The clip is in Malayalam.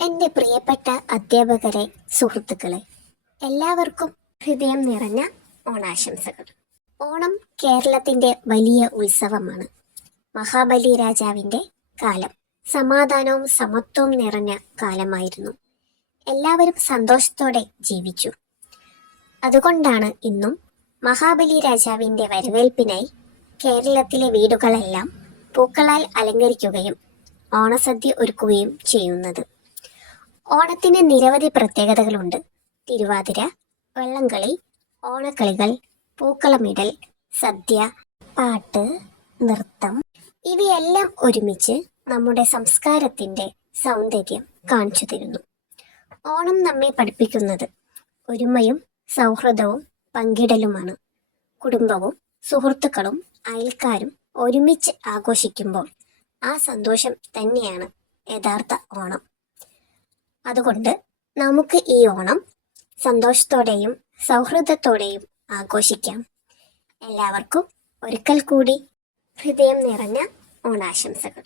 എൻ്റെ പ്രിയപ്പെട്ട അധ്യാപകരെ, സുഹൃത്തുക്കളെ, എല്ലാവർക്കും ഹൃദയം നിറഞ്ഞ ഓണാശംസകൾ. ഓണം കേരളത്തിൻ്റെ വലിയ ഉത്സവമാണ്. മഹാബലി രാജാവിൻ്റെ കാലം സമാധാനവും സമത്വവും നിറഞ്ഞ കാലമായിരുന്നു. എല്ലാവരും സന്തോഷത്തോടെ ജീവിച്ചു. അതുകൊണ്ടാണ് ഇന്നും മഹാബലി രാജാവിൻ്റെ വരവേൽപ്പിനായി കേരളത്തിലെ വീടുകളെല്ലാം പൂക്കളാൽ അലങ്കരിക്കുകയും ഓണസദ്യ ഒരുക്കുകയും ചെയ്യുന്നത്. ഓണത്തിന് നിരവധി പ്രത്യേകതകളുണ്ട്. തിരുവാതിര, വള്ളംകളി, ഓണക്കളികൾ, പൂക്കളമിടൽ, സദ്യ, പാട്ട്, നൃത്തം ഇവയെല്ലാം ഒരുമിച്ച് നമ്മുടെ സംസ്കാരത്തിൻ്റെ സൗന്ദര്യം കാണിച്ചു തരുന്നു. ഓണം നമ്മെ പഠിപ്പിക്കുന്നത് ഒരുമയും സൗഹൃദവും പങ്കിടലുമാണ്. കുടുംബവും സുഹൃത്തുക്കളും അയൽക്കാരും ഒരുമിച്ച് ആഘോഷിക്കുമ്പോൾ ആ സന്തോഷം തന്നെയാണ് യഥാർത്ഥ ഓണം. അതുകൊണ്ട് നമുക്ക് ഈ ഓണം സന്തോഷത്തോടെയും സൗഹൃദത്തോടെയും ആഘോഷിക്കാം. എല്ലാവർക്കും ഒരിക്കൽ കൂടി ഹൃദയം നിറഞ്ഞ ഓണാശംസകൾ.